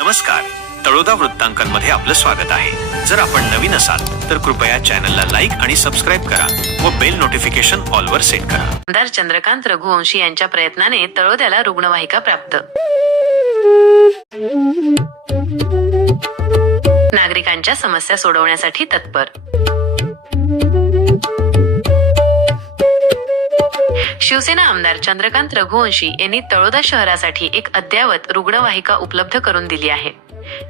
नमस्कार. तळोदा वृत्तांकनमध्ये आपलं स्वागत आहे. जर आपण नवीन असाल तर कृपया चॅनलला लाईक आणि सबस्क्राईब करा व बेल नोटिफिकेशन ऑलवर सेट करा. आमदार चंद्रकांत रघुवंशी यांच्या प्रयत्नाने तळोद्याला रुग्णवाहिका प्राप्त. नागरिकांच्या समस्या सोडवण्यासाठी तत्पर. शिवसेना आमदार चंद्रकांत रघुवंशी यांनी तळोदा शहरासाठी एक अद्ययावत रुग्णवाहिका उपलब्ध करून दिली आहे.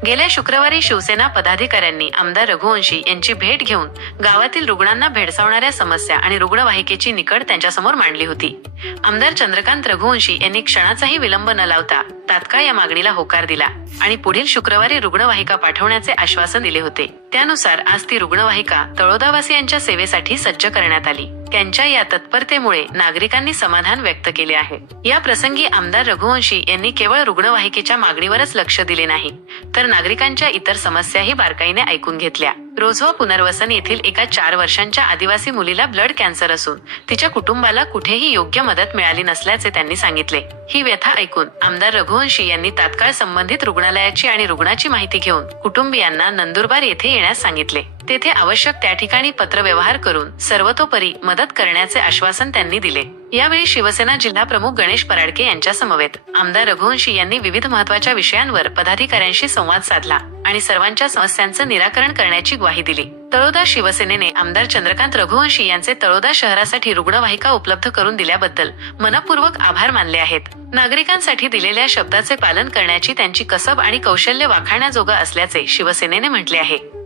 गेल्या शुक्रवारी शिवसेना पदाधिकाऱ्यांनी आमदार रघुवंशी यांची भेट घेऊन गावातील रुग्णांना भेडसावणाऱ्या समस्या आणि रुग्णवाहिकेची निकड त्यांच्यासमोर मांडली होती. आमदार चंद्रकांत रघुवंशी यांनी क्षणाचाही विलंब न लावता तात्काळ या मागणीला होकार दिला आणि पुढील शुक्रवारी रुग्णवाहिका पाठवण्याचे आश्वासन दिले होते. त्यानुसार आज ती रुग्णवाहिका तळोदावासियांच्या सेवेसाठी सज्ज करण्यात आली. त्यांच्या या तत्परतेमुळे नागरिकांनी समाधान व्यक्त केले आहे. या प्रसंगी आमदार रघुवंशी यांनी केवळ रुग्णवाहिकेच्या मागणीवरच लक्ष दिले नाही तर नागरिकांच्या इतर समस्याही बारकाईने ऐकून घेतल्या. रोझवा पुनर्वसन येथील एका चार वर्षांच्या आदिवासी मुलीला ब्लड कॅन्सर असून तिच्या कुटुंबाला कुठेही योग्य मदत मिळाली नसल्याचे त्यांनी सांगितले. ही व्यथा ऐकून आमदार रघुवंशी यांनी तात्काळ संबंधित रुग्णालयाची आणि रुग्णाची माहिती घेऊन कुटुंबियांना नंदुरबार येथे येण्यास सांगितले. तेथे आवश्यक त्या ठिकाणी पत्रव्यवहार करून सर्वतोपरी मदत करण्याचे आश्वासन त्यांनी दिले. यावेळी शिवसेना जिल्हा प्रमुख गणेश पराडके यांच्या समवेत आमदार रघुवंशी यांनी विविध महत्त्वाच्या विषयांवर पदाधिकाऱ्यांशी संवाद साधला आणि सर्वांच्या समस्यांचं निराकरण करण्याची ग्वाही दिली. तळोदा शिवसेनेने आमदार चंद्रकांत रघुवंशी यांचे तळोदा शहरासाठी रुग्णवाहिका उपलब्ध करून दिल्याबद्दल मनपूर्वक आभार मानले आहेत. नागरिकांसाठी दिलेल्या शब्दाचे पालन करण्याची त्यांची कसब आणि कौशल्य वाखाण्याजोगं असल्याचे शिवसेनेने म्हटले आहे.